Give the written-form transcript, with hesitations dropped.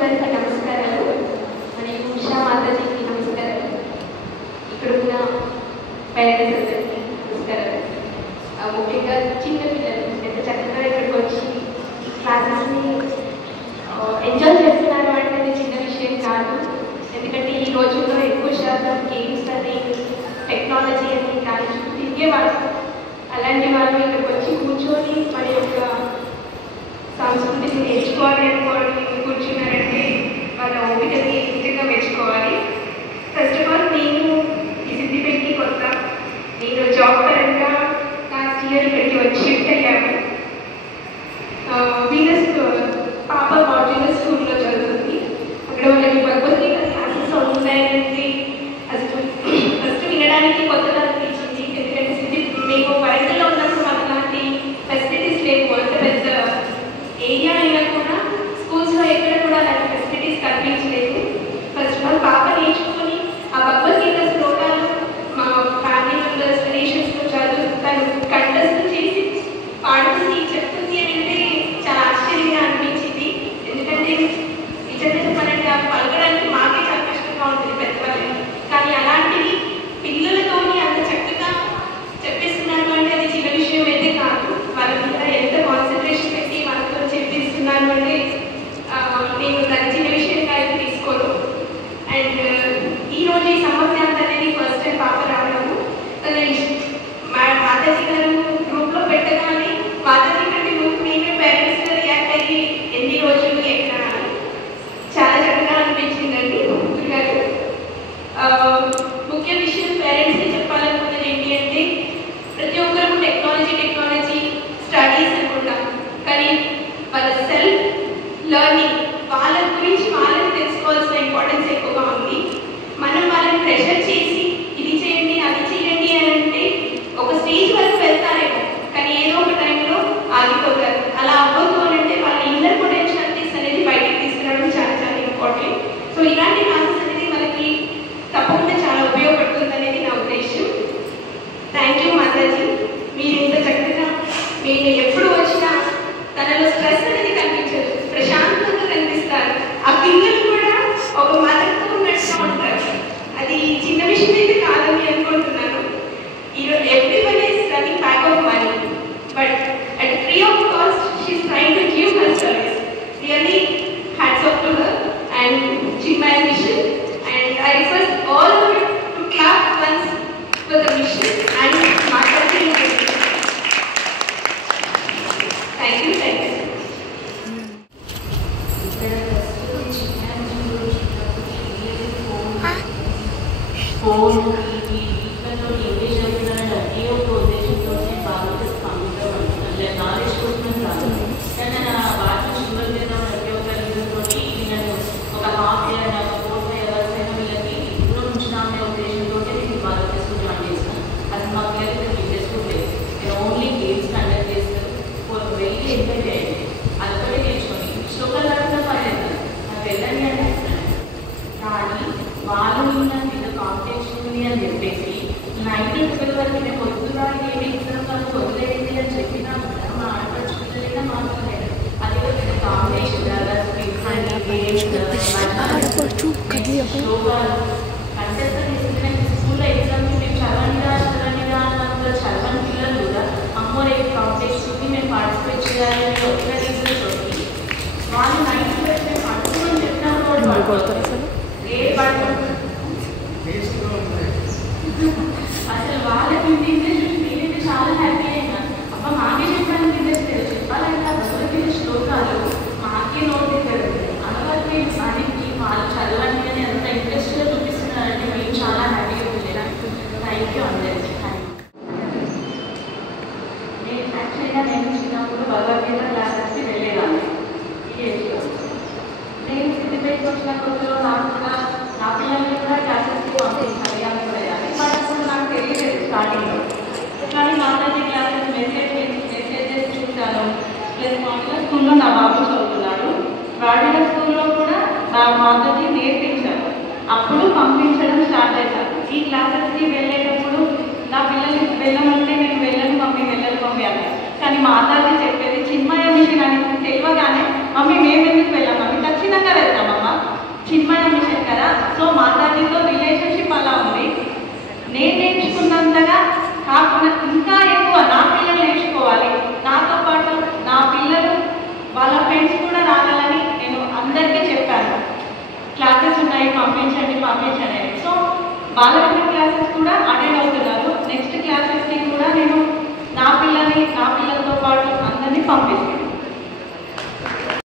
గారికి నమస్కారాలు, మరియు ఉషా మాతాజీకి నమస్కారాలు, ఇక్కడ ఉన్న పేరెంట్స్ అందరికీ నమస్కారాలు. ముఖ్యంగా చిన్న పిల్లలు ఎంత చక్కగా ఇక్కడికి వచ్చి క్లాసెస్ని ఎంజాయ్ చేస్తున్నారు అంటే అది చిన్న విషయం కాదు. ఎందుకంటే ఈ రోజుల్లో ఎక్కువ శాతం గేమ్స్ అని టెక్నాలజీ అని దాని చుట్టూ తిరిగేవాళ్ళు. అలాంటి వాళ్ళు ఇక్కడికి వచ్చి కూర్చొని మన యొక్క సంస్కృతిని నేర్చుకోవాలి అనుకోవడం కూర్చున్నారంటే వాళ్ళ ఓపికని నిజంగా మెచ్చుకోవాలి. ఫస్ట్ ఆఫ్ ఆల్ నేను ఈ సిద్దిపేటకి కొత్త. నేను జాబ్ పరంగా లాస్ట్ ఇయర్ ఇక్కడికి వచ్చి షిఫ్ట్ అయ్యాను. వీనస్ పాప మాడ్యులర్ స్కూల్లో చదువుతుంది. అక్కడ వాళ్ళకి భగవద్గీత క్లాసెస్ ఉంటాయంటే అసలు ఫస్ట్ వినడానికి కొత్తగా అనిపించింది. ఎందుకంటే మేము వరంగల్లో ఉన్నప్పుడు మాకు అలాంటి ఫెసిలిటీస్ లేవు. అంత పెద్ద ఏరియా అయినా కూడా స్కూల్స్లో ఎక్కడ కూడా అలాంటి ఫెసిలిటీస్ కనిపించలేదు. ఫస్ట్ ఆఫ్ ఆల్ పాప నేర్చుకొని ఆ భగవద్గీత శ్లోకాలు మా ఫ్యామిలీ మెంబర్స్ రిలేషన్స్లో చదువుతాను కంటెస్ట్ చేసి పాడుతుంది చెప్తుంది అని అంటే చాలా ఆశ్చర్యంగా అనిపించింది. ఎందుకంటే నిజంగా చెప్పాలంటే ఆ పలకడానికి మాకే చాలా కష్టంగా ఉంటుంది పెద్దవాళ్ళకి. కానీ అలాంటివి పిల్లలతోని అంత చక్కగా చెప్పేస్తున్నారు అంటే అది చిన్న విషయం అయితే కాదు. వాళ్ళ మీద ఎంత కాన్సన్ట్రేషన్ పెట్టి వాళ్ళతో చెప్పిస్తున్నాను అంటే నేను దాని చిన్న విషయంగా అయితే తీసుకోను. అండ్ ఈరోజు ఈ సమ్మర్ క్యాంప్ అనేది ఫస్ట్ టైం పాప రావడము. మా మాతాజీ గారు గ్రూప్లో పెట్టగానే మాతాజీ కంటే ముందు మేమే పేరెంట్స్గా రియాక్ట్ అయ్యి ఎన్ని రోజులు ఎక్కడ చాలా చక్కగా అనిపించిందండి. గారు ముఖ్య విషయం పేరెంట్స్కి చెప్పాలనుకున్నది ఏంటి అంటే ప్రతి ఒక్కరు టెక్నాలజీ స్టడీస్ అనుకుంటాం. కానీ వాళ్ళ సెల్ఫ్ లెర్నింగ్ వాళ్ళ గురించి వాళ్ళని తెలుసుకోవాల్సిన ఇంపార్టెన్స్ ఎక్కువగా ఉంది. మనం వాళ్ళని ప్రెషర్ చేసి ఇది చేయండి అది చేయండి అని అంటే ఒక స్టేజ్ వరకు వెళ్తారేమో, కానీ ఏదో ఒక టైంలో ఆగిపోతారు. అలా అవ్వద్దు అని అంటే వాళ్ళ ఇన్నర్ పొటెన్షియాలిటీస్ అనేది బయటకు తీసుకురావడం చాలా చాలా ఇంపార్టెంట్. సో ఇలాంటి క్లాసెస్ అనేది మనకి తప్పకుండా చాలా ఉపయోగపడుతుంది అనేది నా ఉద్దేశం. Thank you Mataji. మీరు ఇంత చక్కగా మీరు ఎప్పుడు వచ్చినా తనలో స్ట్రెస్ అనేది కనిపించదు, ప్రశాంతంగా కనిపిస్తారు. ఆ పిల్లలు కూడా ఒక మదర్తో ఉన్నట్టుగా ఉంటారు. అది చిన్న విషయం అయితే కాదని అనుకుంటున్నాను. ఈరోజు everyone is running back of money, but at free of cost she is trying to give her service. Really hats off to her and Chinmaya mission. And I request all of you to clap once for the mission and Mataji. Thank you. phone, TV, even though English and radio position to see Bangladesh computer and knowledge person run. Then what to sugar then on radio television to TV and oka half year and 4 years and వీళ్ళకి ఇప్పుడు ఉంచుదామనే ఉద్దేశంతో నేను Bangladesh కు join చేశాను. అది మాకు లేదు business కు లేదు. నేను ఓన్లీ గేమ్స్ కండక్ట్ చేస్తాను. వెళ్ళి ఎంజాయ్ చేయండి. అదొకటి నేర్చుకొని శ్లోకాలు రాకుండా పర్లేదు నాకు వెళ్ళండి అని చెప్తాను. కానీ వాళ్ళు నిన్న కాంపిటీషన్ ఉంది అని చెప్పేసి 19 వరకు నేను పొద్దుగా ఏమి ఎగ్జామ్ వాళ్ళు వదిలేయండి అని చెప్పినా కూడా మా ఆడపడుచుకున్న మాట్లాడలేదు. అది కాంపిటీషన్ స్కూల్లో ఎగ్జామ్కి మేము చదవండిరా అన్నంత చదవని పిల్లలు కూడా అమ్మో రేపు కాంపిటీషన్కి మేము పార్టిసిపేట్ చేయాలని ఒక్క రీజన్స్ వచ్చి వాళ్ళు 9th వరకు మేము పడుతుందని చెప్పినప్పుడు రేపు పడుతుంది. అసలు వాళ్ళకి ఇంట్రెస్ట్ నేనైతే చాలా హ్యాపీ అయినా. అబ్బా మాకే చెప్పడానికి ఇంట్రెస్ట్ లేదు, చెప్పాలంటే ఆ భగవద్గీత శ్లోకాలు మాకే నోట్ దగ్గర అనవరకు దానికి వాళ్ళు చదవండి అని అంత ఇంట్రెస్ట్గా చూపిస్తున్నారంటే మేము చాలా హ్యాపీగా ఉంది. థ్యాంక్ యూ అందరికీ. నేను యాక్చువల్గా నేను చిన్నప్పుడు భగవద్గీత క్లాసెస్కి వెళ్ళేదాన్ని. నేను సిద్దిపేటకి వచ్చిన కొత్తలో నాకు కూడా నా పిల్లల్ని కూడా క్లాసెస్కి పంపించాలి అనుకునేదాన్ని. బట్ అప్పుడు నాకు తెలియలేదు స్టార్టింగ్లో. కానీ మాతాజీ క్లాసెస్ మెసేజెస్ చూశాను. ప్లస్ మాడ్యులర్ స్కూల్లో నా బాబు చదువుతున్నాడు. మాడ్యులర్ స్కూల్లో కూడా నా మాతాజీ నేర్పించారు. అప్పుడు పంపించడం స్టార్ట్ చేశాను. ఈ క్లాసెస్కి వెళ్ళేటప్పుడు నా పిల్లల్ని వెళ్ళమంటే నేను వెళ్ళను మమ్మీ అన్నారు. కానీ మాతాజీ చెప్పేది చిన్మయ మిషన్ అని తెలియగానే మమ్మీ మేము ఎందుకు వెళ్ళాం మమ్మీ ఖచ్చితంగా వెళ్తాం కాకుండా ఇంకా ఎక్కువ నా పిల్లలు నేర్చుకోవాలి, నాతో పాటు నా పిల్లలు వాళ్ళ ఫ్రెండ్స్ కూడా రావాలని నేను అందరికీ చెప్పాను. క్లాసెస్ ఉన్నాయి, పంపించండి పంపించండి. సో బాలవిద్య క్లాసెస్ కూడా అటెండ్ అవుతున్నారు. నెక్స్ట్ క్లాసెస్కి కూడా నేను నా పిల్లలతో పాటు అందరినీ పంపిస్తాను.